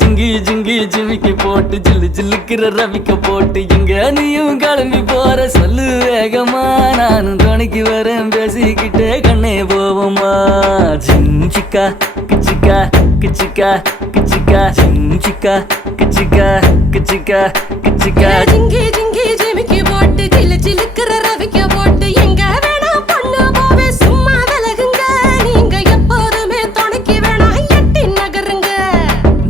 ஜிங்கி ஜிங்கி ஜிமிக்கி போட்டு ஜில்லு ஜில்லுக்கிற ரவிக்க போட்டு எங்க நீயும் கிளம்பி போற சொல்லு வேகமா நானும் துணைக்கு வரேன் பேசிக்கிட்டே கண்ணே போவோமா ஜிஞ்சிக்கா கிச்சிக்கா கிச்சிக்கா கிச்சிக்கா ஜிஞ்சிக்கா கிச்சிக்கா கிச்சிக்கா கிச்சிக்கா ஜிங்கி ஜிங்கி ஜிமிக்கி போட்டு ஜில்லு ஜில்லுக்கிற ரவிக்க போட்டு எங்க வேணா பொண்ணு போவே சும்மா விலகுங்க நீங்க எப்போதுமே துணைக்கு வேணா எட்டி நகருங்க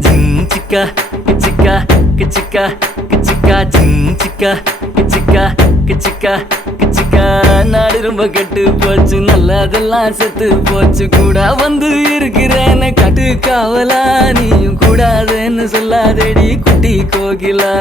ஜிஞ்சிக்கா கிச்சிக்கா கிச்சிக்கா கிச்சிக்கா ஜிஞ்சிக்கா கிச்சிக்கா கிச்சிக்கா கிச்சிக்கா நாடு ரொம்ப கெட்டு போச்சு நல்லதெல்லாம் செத்து போச்சு கூட வந்து இருக்கிறேன்னு கட்டு காவலா நீயும் கூடாதுன்னு சொல்லாதேடி குட்டி கோகிலா